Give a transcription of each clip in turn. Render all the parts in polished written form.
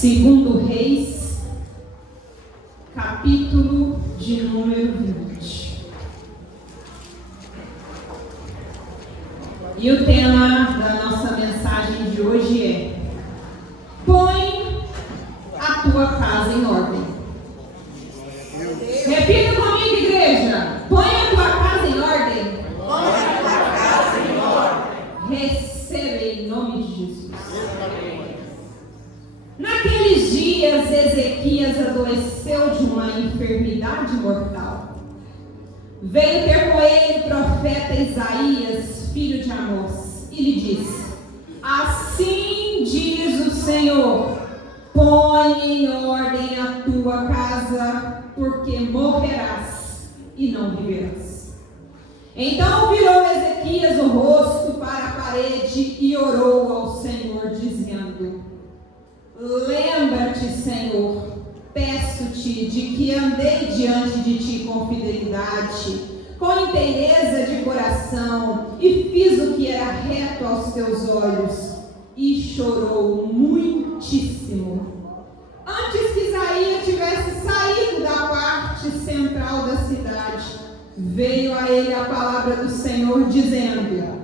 Segundo Reis, capítulo de número 20. E o tema da nossa mensagem de hoje é: põe a tua casa em ordem. Repita comigo, igreja: põe a tua casa em ordem. Põe a tua casa em ordem. Receba em nome de Jesus. Naqueles dias, Ezequias adoeceu de uma enfermidade mortal. Veio ter com ele o profeta Isaías, filho de Amós, e lhe disse: assim diz o Senhor, põe em ordem a tua casa, porque morrerás e não viverás. Então virou Ezequias o rosto para a parede e orou ao Senhor, dizendo: lembra-te, Senhor, peço-te, de que andei diante de ti com fidelidade, com inteireza de coração, e fiz o que era reto aos teus olhos. E chorou muitíssimo. Antes que Isaías tivesse saído da parte central da cidade, veio a ele a palavra do Senhor, dizendo: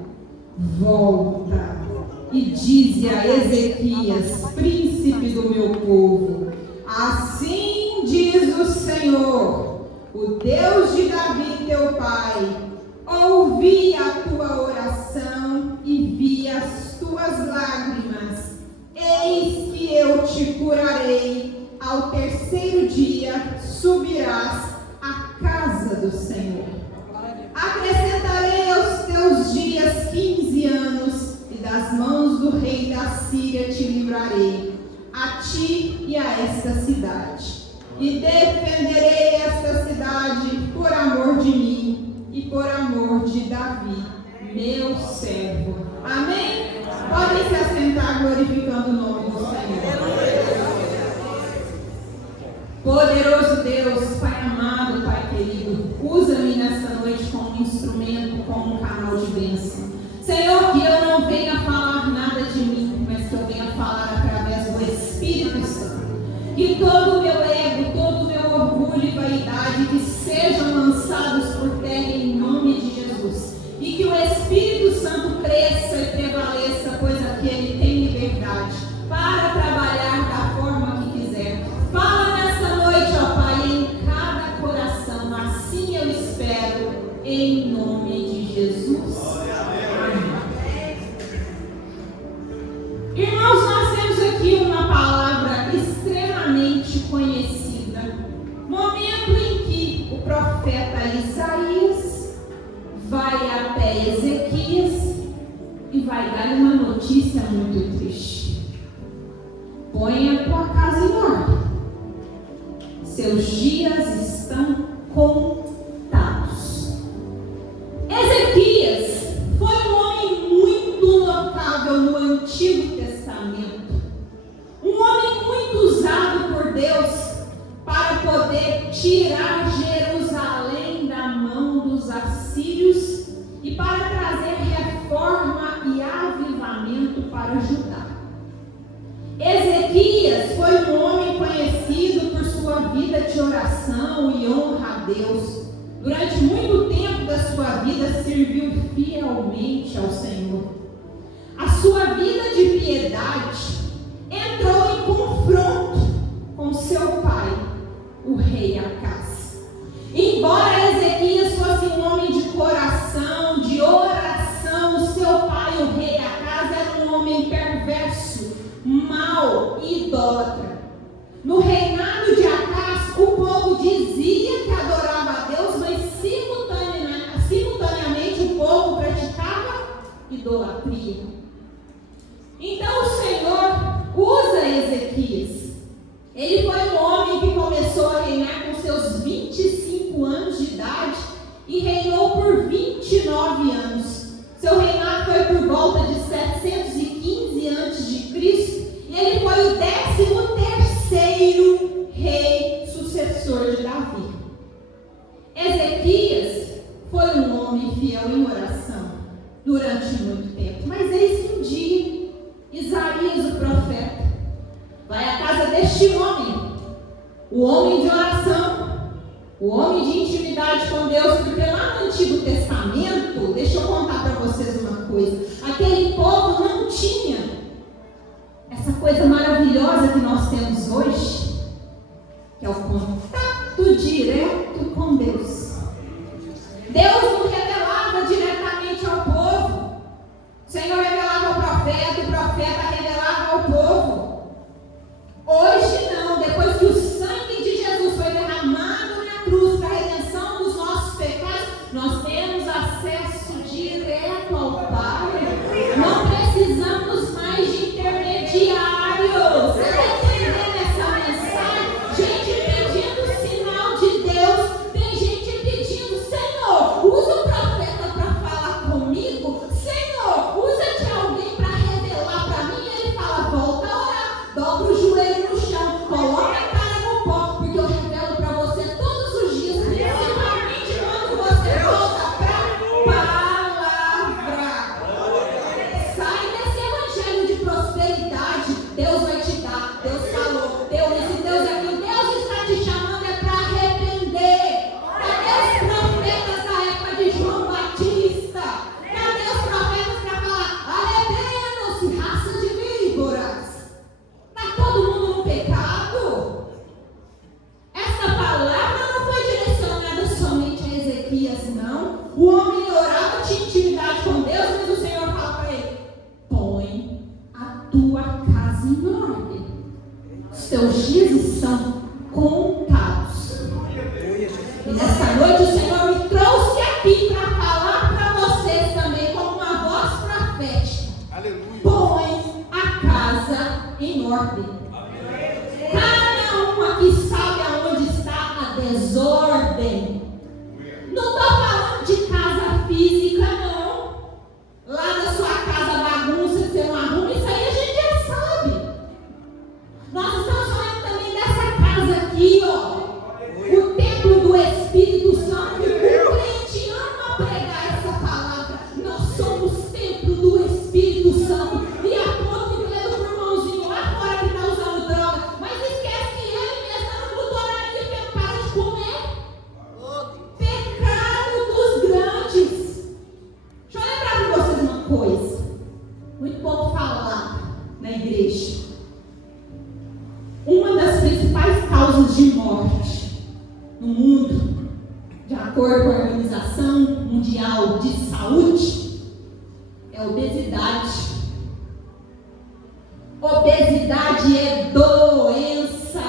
volta e dize a Ezequias, príncipe do meu povo: assim diz o Senhor, o Deus de Davi teu pai, ouvi a tua oração e vi as tuas lágrimas. Eis que eu te curarei, ao terceiro dia subirás à casa do Senhor. Acrescentarei aos teus dias 15 anos, e das mãos do rei da Síria te livrarei, a ti e a esta cidade. E defenderei esta cidade por amor de mim e por amor de Davi, meu servo. Amém? Podem se assentar glorificando o nome do Senhor. Poderoso Deus, Pai amado, Pai querido, usa-me nesta noite como instrumento, como um canal de bênção. Senhor, que eu não venha falar nada de mim, mas que eu venha falar através do Espírito Santo. Que todo o meu ego, todo o meu orgulho e vaidade que sejam lançados por terra em nome de Jesus. E que o Espírito Santo cresça e prevaleça, pois aqui ele tem liberdade para trabalhar da forma que quiser. Fala nessa noite, ó Pai, em cada coração. Assim eu espero, em nome de Jesus. Irmãos, nós temos aqui uma palavra extremamente conhecida. Momento em que o profeta Isaías vai até Ezequias e vai dar uma notícia muito triste. Põe a tua casa em ordem. Seus dias estão contados. Ezequias foi um homem muito notável no Antigo Testamento. Um homem muito usado por Deus para poder tirar Jerusalém da mão dos assírios e para trazer reforma e avivamento para Judá. Ezequias foi um homem conhecido por sua vida de oração e honra a Deus. Durante muito tempo da sua vida serviu fielmente ao Senhor. A sua vida de piedade entrou em confronto com seu pai, o rei Acás. Embora Ezequias fosse um homem de coração, de oração, o seu pai, o rei Acás, era um homem perverso, mau e idólatra. No reinado de Acás, o povo dizia que adorava a Deus, mas simultaneamente o povo praticava idolatria. Então o Senhor usa Ezequias. Ele foi um homem que começou a reinar com seus 25 anos de idade e reinou por 29 anos. Seu reinado foi por volta de 715 a.C. e ele foi o 13º rei sucessor de Davi. Ezequias foi um homem fiel em oração durante muito tempo, mas eis que um dia Isaías, o profeta, vai à casa este homem, o homem de oração, o homem de intimidade com Deus, porque lá no Antigo Testamento, deixa eu contar para vocês uma coisa, aquele povo não tinha essa coisa maravilhosa que nós temos hoje, que é o contato direto com Deus. Deus não revelava diretamente ao povo. O Senhor revelava ao profeta, o profeta revelava ao povo. Hoje não, depois que o sangue de Jesus foi derramado na cruz para a redenção dos nossos pecados, nós temos acesso direto ao Pai. Não precisamos mais de intermediários. Você está entendendo essa mensagem? Gente pedindo sinal de Deus. Tem gente pedindo: Senhor, usa o profeta para falar comigo. Senhor, usa de alguém para revelar para mim. Ele fala: volta a orar, dobra o joelho no chão, coloca a cara no pó, porque eu revelo para você todos os dias, principalmente quando você volta para a palavra. Sai desse evangelho de prosperidade. Deus vai te dar, Deus falou, Deus esse, Deus aquilo. Deus está te chamando é para arrepender. Cadê os profetas da época de João Batista? Cadê os profetas para falar: arrependam-se, raça de víboras? Está todo mundo no pecado? Essa palavra não foi direcionada somente a Ezequias, não. O homem orava, tinha intimidade com Deus, mas o Senhor fala para ele: põe a tua casa em ordem. Os teus dias estão contados. E nesta noite o Senhor me trouxe aqui para falar para vocês também, como uma voz profética. Aleluia. Põe a casa em ordem. Cada um aqui sabe aonde está a desordem. Não estou falando de casa física, não. Lá na sua casa bagunça, que você não arruma, isso aí a gente já sabe. Nós estamos falando também dessa casa aqui, ó. O templo do Espírito Santo. O crente ama pregar essa palavra. Nós somos templo do Espírito Santo. E a ponto de ler do irmãozinho lá fora que está usando droga, mas esquece que ele mesmo está no glutonaria porque não para de comer. Pecado dos grandes. Deixa eu lembrar para vocês uma coisa. Muito pouco falado na igreja. Uma das principais causas de morte no mundo, de acordo com a Organização Mundial de Saúde, é a obesidade. Obesidade é doença.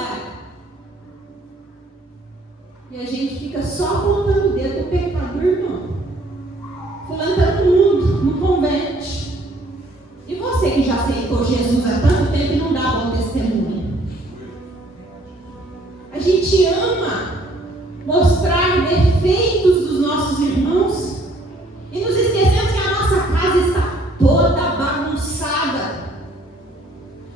E a gente fica só apontando o dedo do pecado do irmão. Fulano está no mundo, no convente. E você que já aceitou Jesus há tanto tempo e não dá bom testemunho? A gente ama mostrar defeitos dos nossos irmãos e nos esquecemos que a nossa casa está toda bagunçada.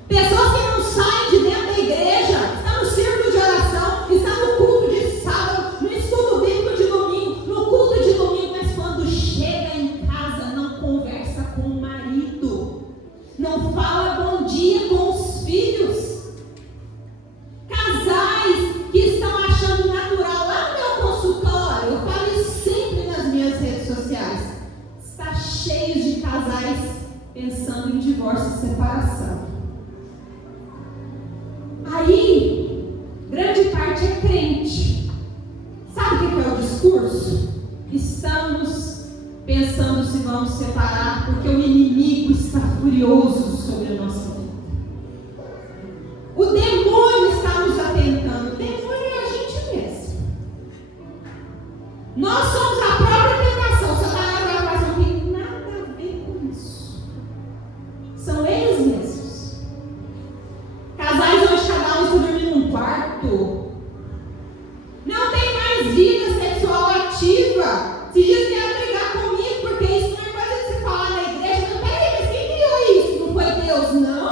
Pessoas que não saem de dentro da igreja, estão no círculo de oração, estão no culto de sábado, no estudo bíblico de domingo, no culto de domingo, mas quando chega em casa não conversa com o marido, não fala bom dia com os filhos. Casais que estão achando natural, lá no meu consultório, eu falo isso sempre nas minhas redes sociais, está cheio de casais pensando em divórcio e separação. Aí, grande parte é crente. Sabe o que é o discurso? Estamos pensando se vamos separar porque o inimigo está furioso sobre a nossa vida. O demônio está nos atentando. O demônio é a gente mesmo. Nós somos a própria tentação. Satanás vai falar: não tem nada a ver com isso. São eles mesmos. Casais onde cada um está dormindo num quarto. Não tem mais vida sexual ativa. Se diz que ia brigar comigo porque isso não é coisa de se falar na igreja. Não, peraí, mas quem criou isso? Não foi Deus, não?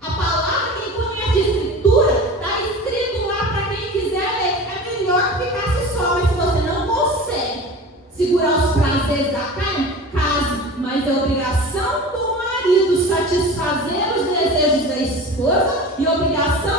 A palavra, quem conhece a escritura, está escrito lá para quem quiser ler. É melhor que ficasse só, mas se você não consegue segurar os prazeres da carne, case. Mas é obrigação do marido satisfazer os desejos da esposa e obrigação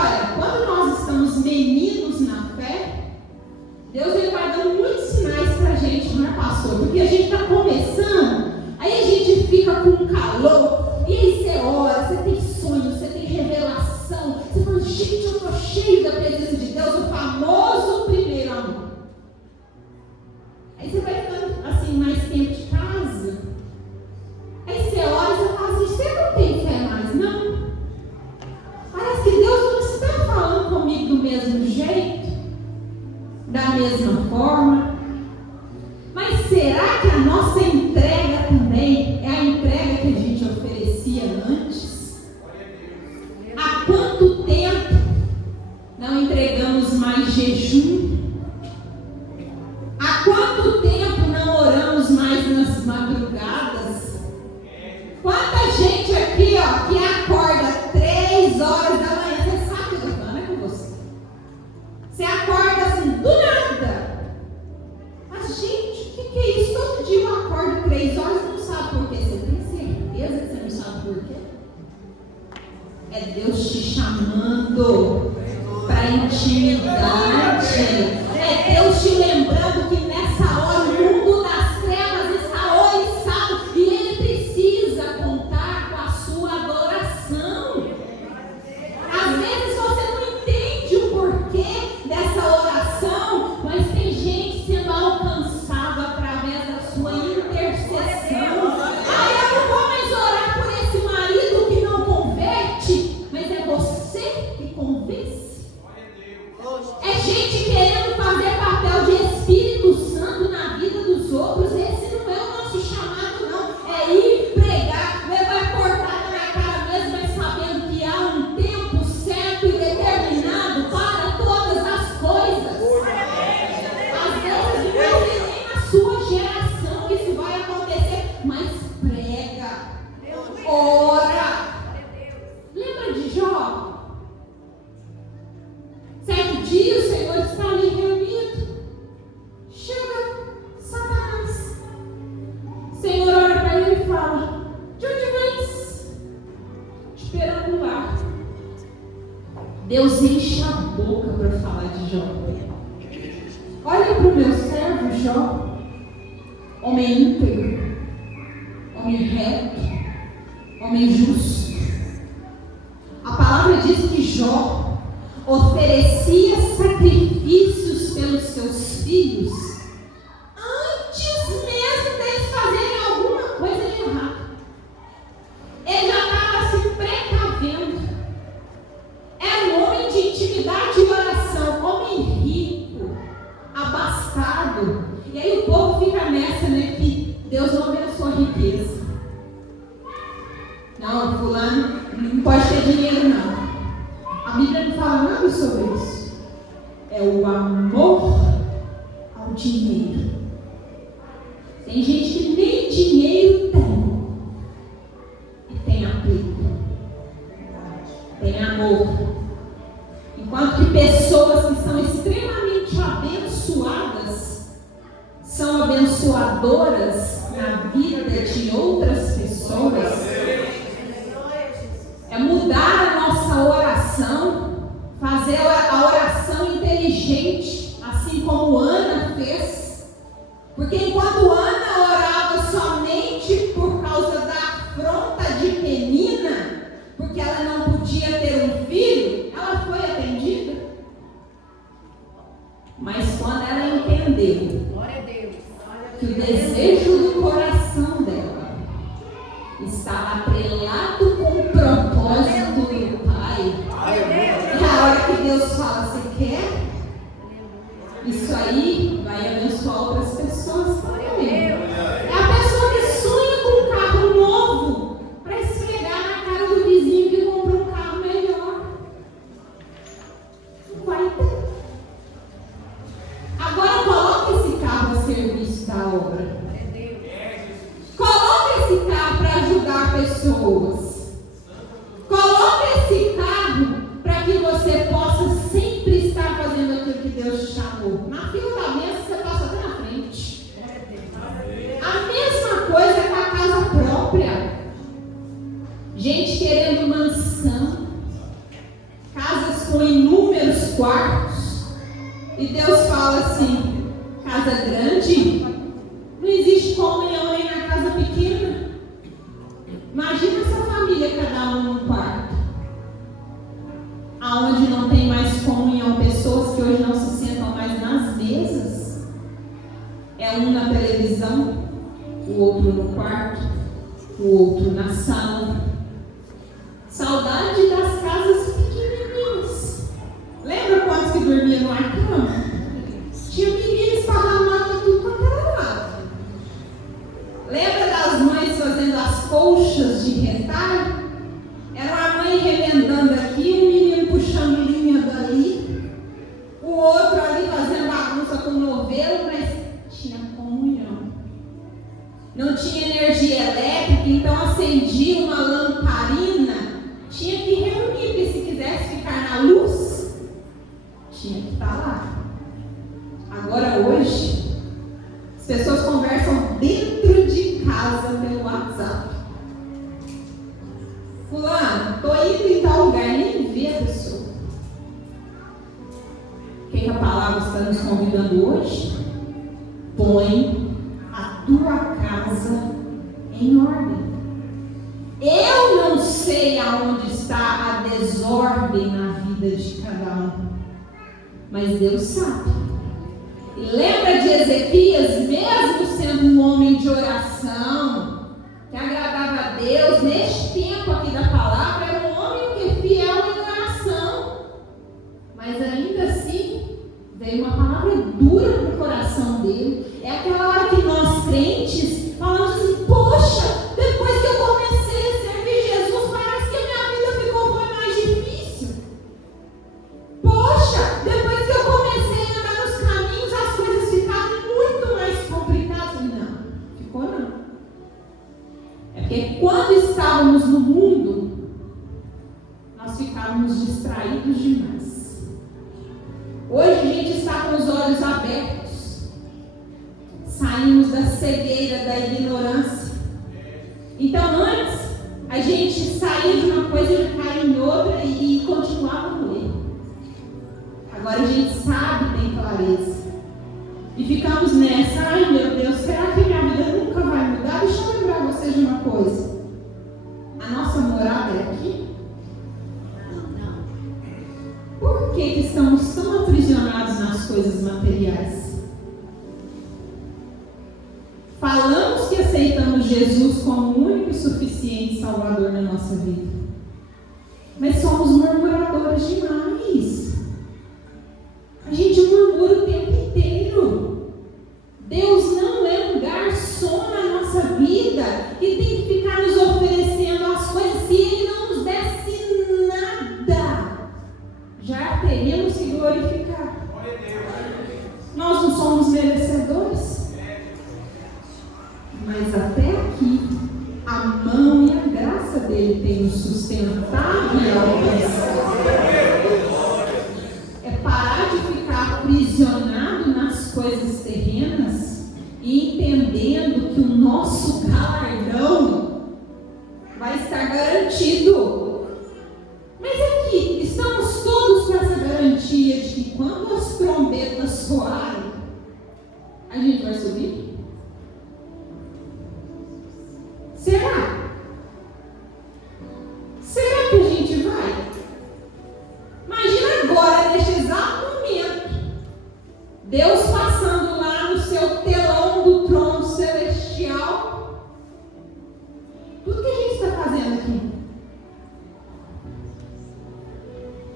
olha, quando nós estamos meninos na fé, Deus ele vai dando muitos sinais pra gente, não é, pastor? Porque a gente está começando, aí a gente fica com um calor, e aí você ora, você tem sonho, você tem revelação, você fala, gente, eu estou cheio da presença de Deus, o famoso primeiro amor. Aí você vai ficando assim, mais tempo de casa, aí você ora e você fala assim, você não tem fé mais, não? Parece que Deus não está falando comigo do mesmo jeito, da mesma forma. Mas será que a nossa entrega também é a entrega que a gente oferecia antes? Há quanto tempo não entregamos mais jejum? Há quanto tempo não oramos mais nas madrugadas? Quanta gente aqui, ó, que acorda 3 horas da manhã, você sabe o que eu estou falando, é com você. Você acorda assim, do nada. Mas, gente, o que é isso? Todo dia eu acordo 3 horas e não sabe por quê. Você tem certeza que você não sabe por quê? É Deus te chamando para intimidade. É Deus te lembrando que nessa hora o mundo das trevas está oriçado e Ele precisa contar com a sua adoração. Às vezes você não entende o porquê dessa oração, mas tem gente sendo alcançada através da sua intercessão. Ah, eu não vou mais orar por esse marido que não converte, mas é você que convence. É gente querendo fazer papel de Espírito Santo na vida dos outros. Esse não é o nosso chamado, não. É ir pregar, levar portada na cara mesmo, mas sabendo que há um tempo certo e determinado para todas as coisas. Às vezes não é nem na sua geração que isso vai acontecer, mas prega, ora. Lembra de Jó? Certo dia o Senhor está ali reunido. Chega Satanás. O Senhor olha para ele e fala: de onde vens? Te perambular. Deus enche a boca para falar de Jó. Olha para o meu servo Jó, homem íntegro, homem reto, homem justo. A palavra diz que Jó oferecia sacrifícios pelos seus filhos antes mesmo deles fazerem alguma coisa de errado. Ele já estava se precavendo. Era um homem de intimidade e oração, homem rico, abastado. E aí o povo fica nessa, né, que Deus não abençoa a riqueza. Não, fulano não pode ter dinheiro, não. A Bíblia não fala nada sobre isso. É o amor ao dinheiro. Tem gente que nem dinheiro tem. E tem apego. Tem amor. Enquanto que pessoas que são extremamente abençoadas são abençoadoras na vida de outras pessoas. É mudar a nossa oração, fazer a oração inteligente, assim como Ana fez. Porque enquanto Ana orava somente por causa da afronta de Penina, porque ela não podia ter um filho, ela foi atendida. Mas quando ela entendeu que o desejo do coração dela estava atrelado com o propósito do Pai. E a hora que Deus fala, você quer? Isso aí vai abençoar outras pessoas também. É a pessoa que sonha com um carro novo para esfregar na cara do vizinho que comprou um carro melhor. Não vai ter. Agora coloque esse carro a serviço da obra. Coloque esse carro para ajudar pessoas. Coloque esse carro para que você possa sempre estar fazendo aquilo que Deus te chamou. Na fila da mesa você passa até na frente. A mesma coisa com a casa própria. Gente querendo mansão, casas com o outro na sala. Saudade das casas pequenininhas. Lembra quantos que dormiam numa cama? Tinha menino esparramado tudo quanto era lado. Lembra das mães fazendo as colchas de retalho? Era uma mãe remendando aqui, um menino puxando linha dali, o outro ali fazendo bagunça com o novelo, mas tinha comunhão. Não tinha energia elétrica, então acendia uma lamparina, tinha que reunir, porque se quisesse ficar na luz, tinha que estar lá. Agora hoje, as pessoas conversam dentro de casa pelo WhatsApp. Fulano, estou indo em tal lugar, nem vê a pessoa. O que a palavra está nos convidando hoje? Põe a tua casa em ordem. Eu não sei aonde está a desordem na vida de cada um, mas Deus sabe. E lembra de Ezequias, mesmo sendo um homem de oração, que agradava a Deus, neste tempo aqui da palavra, era um homem que é fiel em oração, mas ainda assim veio uma palavra dura para o coração dele. É aquela hora que nós crentes falamos assim: poxa, depois que eu comecei a servir Jesus, parece que a minha vida ficou mais difícil. Poxa, depois que eu comecei a andar nos caminhos, as coisas ficaram muito mais complicadas. Não, ficou não. É porque quando estávamos no mundo, nós ficávamos distraídos demais. Hoje a gente está com os olhos abertos. Saímos da cegueira, da ignorância. Então antes, a gente saía de uma coisa e já caía em outra e continuava no erro. Agora a gente sabe, tem clareza. E ficamos nessa: ai meu Deus, será que minha vida nunca vai mudar? Deixa eu lembrar vocês de uma coisa. A nossa morada é aqui? Não. Por que estamos tão aprisionados nas coisas materiais? Falamos que aceitamos Jesus como o único e suficiente Salvador na nossa vida, mas somos murmuradores demais. A gente murmura o tempo inteiro. Deus não é um garçom na nossa vida e tem que ficar nos oferecendo as coisas. Se Ele não nos desse nada, já teríamos que glorificar. Nós não somos merecedores, mas até aqui a mão e a graça dele tem nos sustentado e alcançado. É parar de ficar aprisionado nas coisas terrenas e entendendo que o nosso galardão vai estar garantido. Mas aqui, estamos todos com essa garantia de que quando as trombetas soarem, a gente vai subir? Será? Será que a gente vai? Imagina agora, neste exato momento, Deus passando lá no seu telão do trono celestial. Tudo que a gente está fazendo aqui.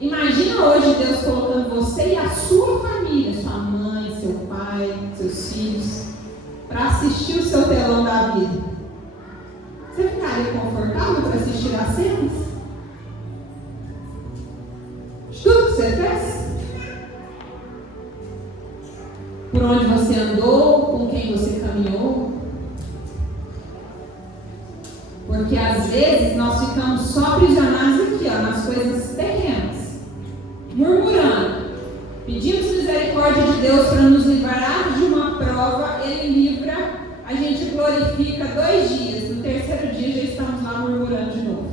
Imagina hoje Deus colocando você e a sua família, sua mãe, seu pai, seus filhos, para assistir o seu telão da vida. Você ficaria confortável para assistir as cenas? Tudo que você fez? Por onde você andou, com quem você caminhou? Porque às vezes nós ficamos só aprisionados aqui, nas coisas terrenas, murmurando. Pedimos misericórdia de Deus para nos livrar de uma prova. Ele livra, a gente glorifica 2 dias. No terceiro dia já estamos lá murmurando de novo.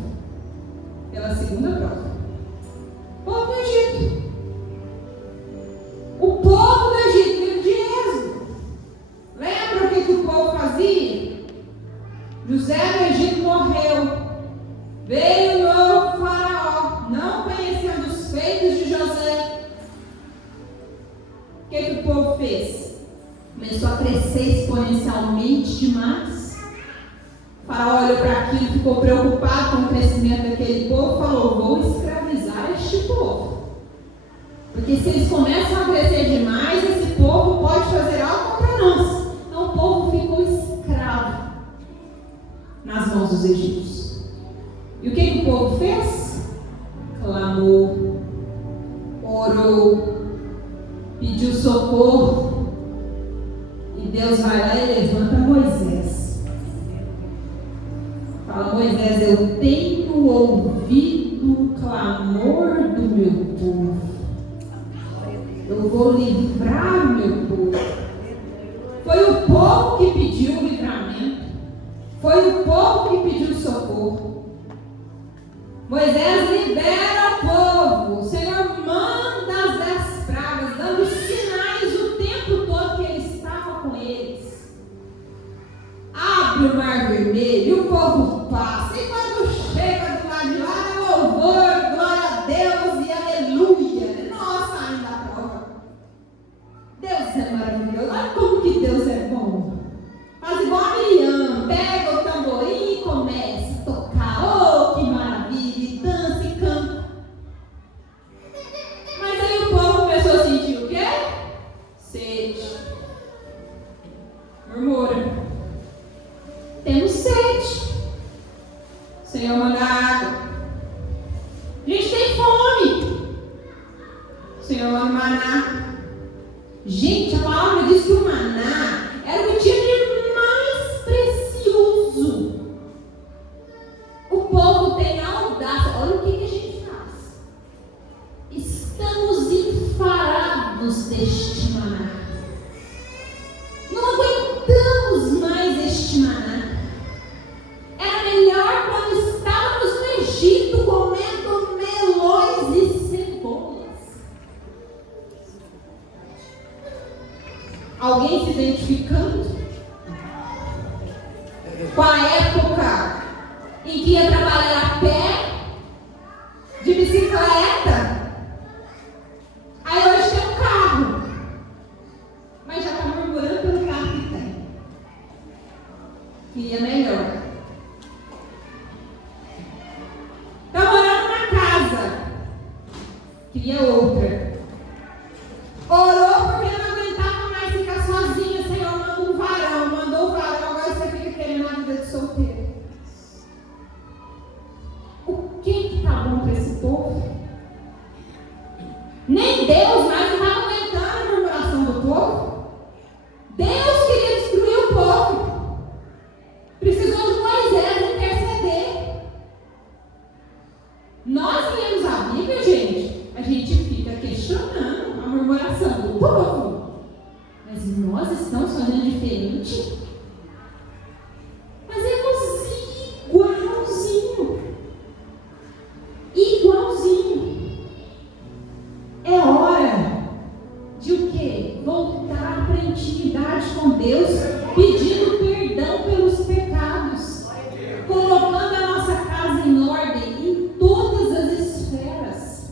Pela segunda prova. O povo do Egito. O povo do Egito, livro de Êxodo. Lembra o que o povo fazia? José do Egito morreu. Veio o novo faraó, não conhecendo os feitos de José. O que o povo fez? Começou a crescer exponencialmente demais. Faraó olhou para aquilo, ficou preocupado com o crescimento daquele povo, falou: vou escravizar este povo. Porque se eles começam a crescer demais, esse povo pode fazer algo para nós. Então o povo ficou escravo nas mãos dos egípcios. E o que o povo fez? Clamou, orou, pediu socorro. E Deus vai lá e levanta Moisés. Fala: Moisés, eu tenho ouvido o clamor do meu povo. Eu vou livrar o meu povo. Foi o povo que pediu o livramento. Foi o povo que pediu socorro. Moisés libera o povo. O Senhor manda as 10 pragas, dando sinais o tempo todo que ele estava com eles. Abre o mar vermelho e o povo passa. E quando chega do lado de lá, é louvor, glória a Deus e aleluia. Nossa, ainda a prova. Deus é maravilhoso. Olha como que Deus é bom. Faz igual a Miriam, pega o tamborim e começa a tocar. Oh, que maravilha! E dança e canta. Mas aí o povo começou a sentir o quê? Sede. Murmura. Temos sede. O Senhor manda água. A gente tem fome. O Senhor manda maná. Gente, a palavra diz que o maná era o que tinha de mais precioso. O povo tem audácia. Olha o que a gente faz. Estamos enfarados deste maná. Não aguentamos mais este maná. Era melhor quando estávamos no Egito comendo melões e cebolas. Alguém se identificando com a época em que ia trabalhar a pé, de bicicleta? Aí hoje tem um carro, mas já está murmurando pelo carro que tem. Queria melhor. Está morando na casa, queria outra. Orou porque não aguentava mais ficar sozinha. Senhor, manda um varão, mandou o varão, agora você fica querendo a vida de solteiro. O que está bom para esse povo? Nem Deus mais estava aguentando a murmuração do povo. Deus queria destruir o povo. Precisou de Moisés interceder. Nós lemos a Bíblia, gente, a gente fica questionando a murmuração do povo. Mas nós estamos fazendo diferente? Fazemos igualzinho. Igualzinho. É hora de o quê? Voltar para a intimidade com Deus, pedindo perdão pelos pecados, colocando a nossa casa em ordem em todas as esferas.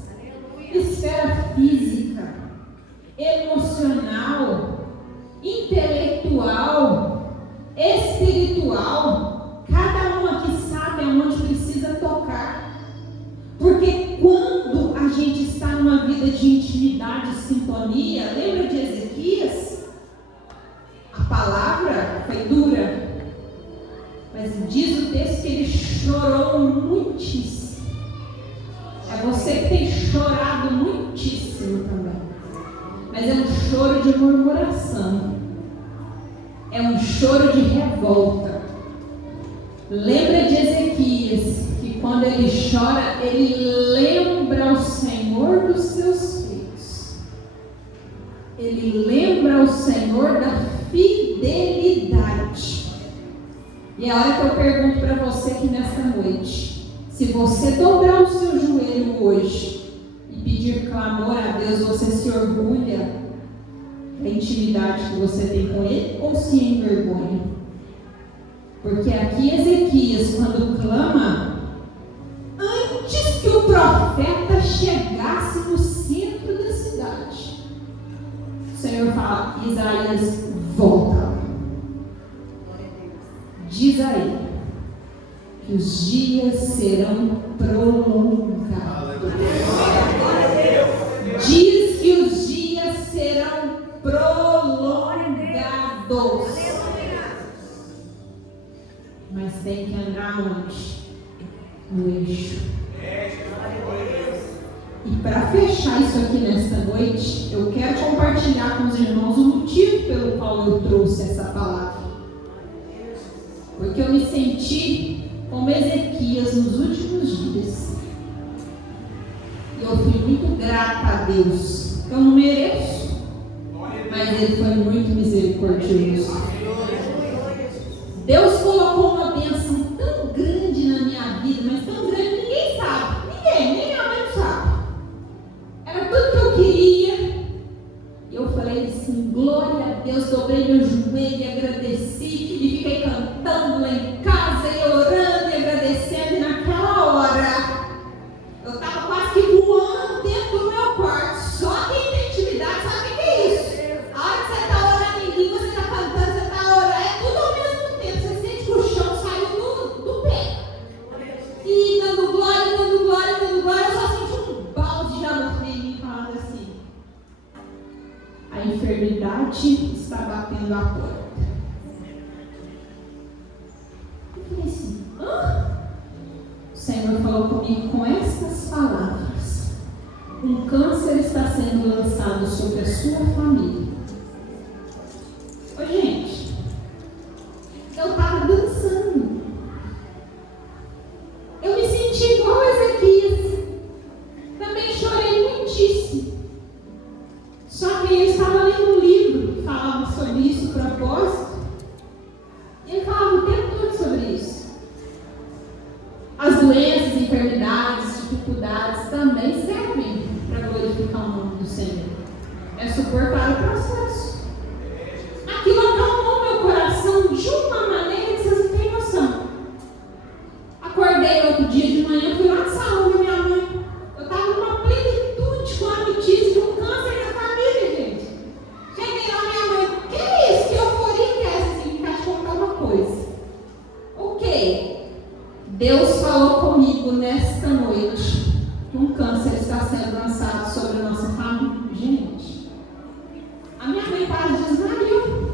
Esfera física, emocional, intelectual, espiritual. Cada um aqui sabe aonde precisa tocar. Porque quando a gente está numa vida de intimidade e sintonia, lembra de Ezequias? A palavra foi dura, mas diz o texto que ele chorou muitíssimo. É você que tem chorado muitíssimo também. Mas é um choro de murmuração. É um choro de revolta. Lembra de Ezequias, que quando ele chora, ele lembra ao Senhor dos seus feitos. Ele lembra ao Senhor da fidelidade. E é a hora que eu pergunto para você aqui nesta noite: se você dobrar o seu joelho hoje e pedir clamor a Deus, você se orgulha da intimidade que você tem com Ele ou se envergonha? Porque aqui Ezequias, quando clama, antes que o profeta chegasse no centro da cidade, o Senhor fala: Isaías, volta. Diz a ele que os dias serão prolongados. Diz que os dias serão prolongados. Mas tem que andar onde? No eixo. E para fechar isso aqui nesta noite, eu quero compartilhar com os irmãos o motivo pelo qual eu trouxe essa palavra. Porque eu me senti como Ezequias nos últimos dias. E eu fui muito grata a Deus. Eu não mereço, mas Ele foi muito misericordioso. Deus colocou uma bênção tão grande na minha vida, mas tão grande que ninguém sabe. Nem minha mãe sabe. Era tudo que eu queria. E eu falei assim, glória a Deus, dobrei meu joelho e agradeci. E fiquei cantando lá em casa e orando e agradecendo. E naquela hora, eu estava quase que voando dentro do meu quarto. Só quem tem intimidade sabe o que é isso. A hora que você está orando em língua, você está cantando, você está orando, é tudo ao mesmo tempo. Você sente que o chão saiu do pé. E dando glória, eu só senti um balde de amor em mim falando assim: a enfermidade está batendo a porta. Eu falei assim, hã? O Senhor falou comigo com estas palavras: um câncer está sendo lançado sobre a sua família. Ô gente, eu estava dançando. Eu me senti igual a Ezequias. Também chorei muitíssimo. Só que eu estava lendo um livro que falava sobre isso, propósito. E ele falava o tempo todo sobre isso. As doenças, enfermidades, dificuldades também servem para glorificar o nome do Senhor. É suportar o processo. Aquilo acalmou meu coração de uma maneira que vocês não têm noção. Acordei outro dia de manhã, fui lá na sala da minha mãe. Eu estava numa plenitude com a notícia de um câncer na família, gente. Cheguei lá, minha mãe, que é isso? Que euforia que é essa? Assim, me te contar uma coisa. Ok. Deus falou comigo nesta noite que um câncer está sendo lançado sobre a nossa família. Gente, a minha mãe quase desmaiou.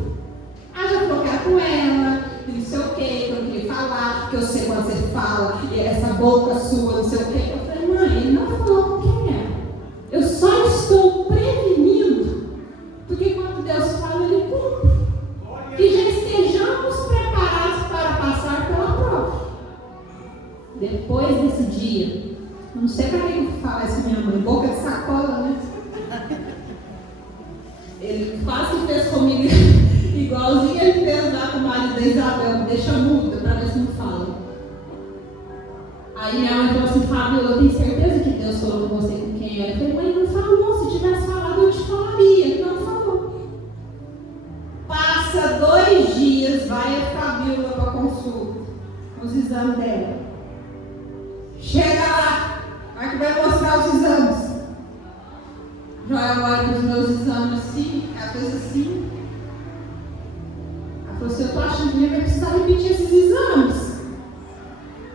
Já falou que era com ela, não sei o que eu não queria falar, porque eu sei quando você fala, e essa boca sua, não sei o que. Eu falei, mãe, ele não falou com quem é. Eu só estou prevenindo, porque quando Deus fala, Ele cumpre. Que já estejamos preparados para passar pela prova. Depois desse dia, não sei para quem fala isso, minha mãe, boca de sacola, né? Ele quase fez comigo igualzinho ele fez lá com o marido da Isabel, me deixa muda para ver se não fala. Aí minha mãe falou assim, Fábio, eu tenho certeza que Deus falou com você com quem era. Eu falei, mãe, não falou, se tivesse falado eu te falaria. Não falou. Passa 2 dias, vai a Fabiola para consulta, os exames dela. Chega lá, vai que vai mostrar os exames. Joel olha para os meus exames assim, ela fez assim. Ela falou assim, eu estou achando que ele vai precisar repetir esses exames.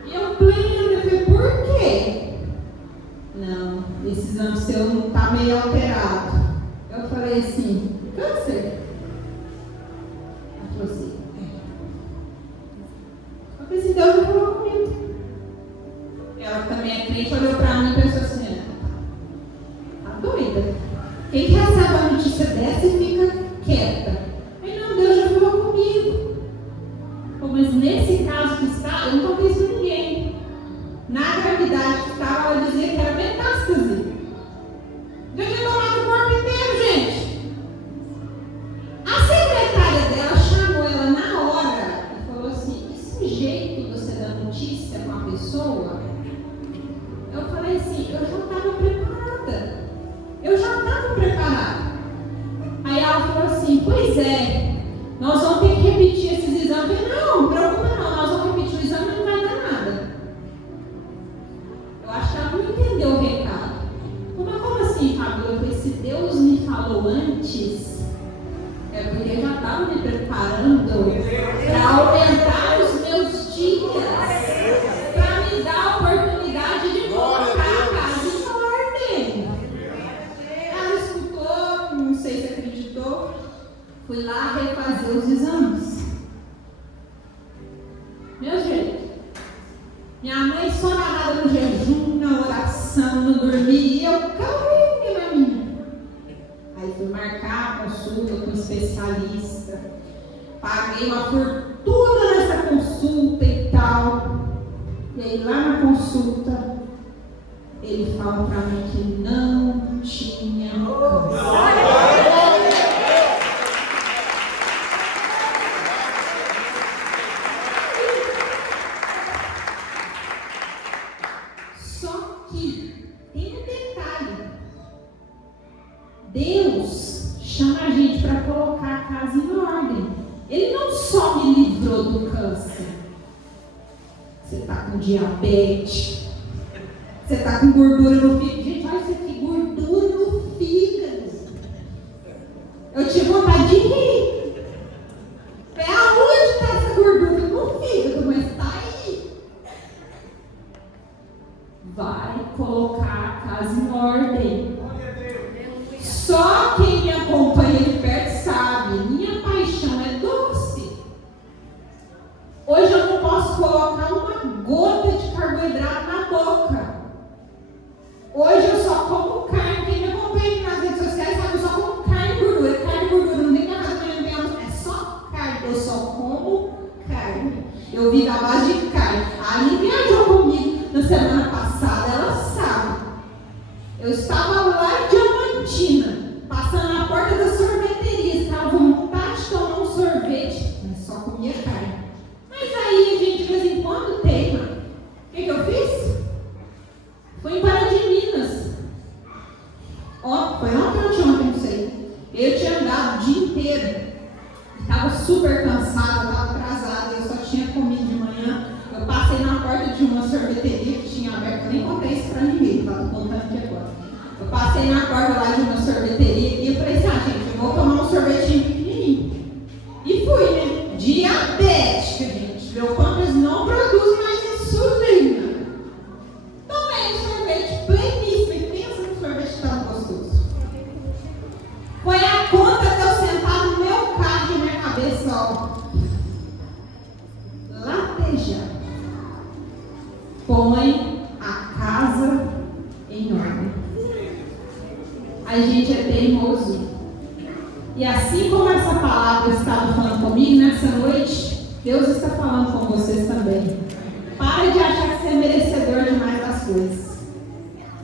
E eu pleno, eu falei, por quê? Não, esse exame seu não está meio alterado. Eu falei assim, câncer? Ela falou assim, eu falei assim, Deus não falou comigo. Ela também é crente, olhou para mim e pensou assim, tá doida? Quem recebe a notícia dessa e fica quieta? Aí não, Deus já falou comigo. Pô, mas nesse caso que está, eu não contei isso para ninguém. Na gravidade que estava, ela dizia que era metástase. Já tinha tomado o corpo inteiro, gente. A secretária dela chamou ela na hora e falou assim, esse jeito que você dá notícia com a pessoa, eu falei assim, eu já estava preparada. Aí ela falou assim, pois é, nós vamos ter que repetir esses exames. Eu falei, não preocupa não, nós vamos repetir o exame e não vai dar nada. Eu acho que ela não entendeu o recado. Mas como assim, Fábio? Eu falei, se Deus me falou antes, é porque eu já estava me preparando para aumentar os meus dias. Fui lá refazer os exames. Meu jeito. Minha mãe só narrada no jejum, na oração, no dormir, e eu calminha na minha. Aí fui marcar a consulta com um especialista. Paguei uma fortuna nessa consulta e tal. E aí lá na consulta, ele falou para mim que não tinha câncer. Só que tem um detalhe. Deus chama a gente para colocar a casa em ordem. Ele não só me livrou do câncer. Você está com diabetes. Você está com gordura no fígado. Gente, olha isso aqui, gordura no fígado. Eu tive vontade de rir. Aonde está essa gordura? No fígado, mas está aí. Vai colocar a casa em ordem. Só quem me acompanha de perto sabe, minha paixão é doce. Hoje eu não posso colocar uma gota de carboidrato na boca. Hoje eu só como carne. Quem me acompanha nas redes sociais sabe, eu só como carne e gordura. Carne e gordura, não tem nada da manhã, é só carne. Eu só como carne. Eu vivo à base de carne. A Aline viajou comigo na semana passada, ela sabe. Eu estava lá em Diamantina, passando na porta da sorveteria, estava com vontade de tomar um sorvete, mas só comia carne. Mas aí a gente de vez em quando teima. O que eu fiz? Fui em Pará de Minas. Foi ontem ou anteontem, não sei. Eu tinha andado o dia inteiro. Estava super cansada, estava atrasada, eu só tinha comido de manhã. Eu passei na porta de uma sorveteria que tinha aberto, eu nem contei isso para ninguém, estava contando aqui agora. Eu passei na porta lá de uma sorveteria e eu falei assim, gente, eu vou tomar um sorvetinho pequenininho. E fui, né? Diabética, gente. Meu pâncreas não produz mais insulina. Tomei um sorvete pleníssimo e pensa num sorvete tão gostoso. Foi a conta de eu sentar no meu carro e minha cabeça, ó, latejando. Põe a casa em ordem. A gente é teimoso. E assim como essa palavra estava falando comigo nessa noite, Deus está falando com vocês também. Pare de achar que você é merecedor demais das coisas.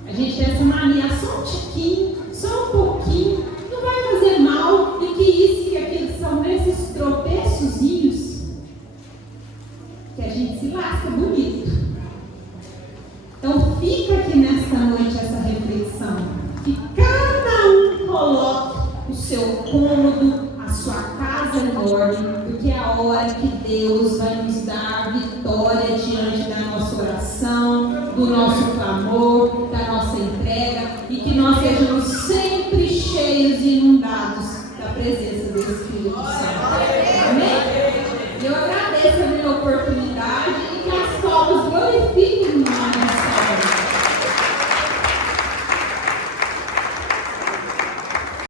A gente tem essa mania, só um tiquinho, só um pouquinho, não vai fazer mal, e que isso e aquilo são esses tropeçozinhos que a gente se lasca bonito. Então fica aqui nesta noite essa reflexão, que cada um coloque o seu cômodo, a sua casa em ordem, porque é a hora que Deus vai nos dar vitória diante da nossa oração, do nosso clamor, da nossa entrega, e que nós sejamos sempre cheios e inundados da presença do Espírito Santo.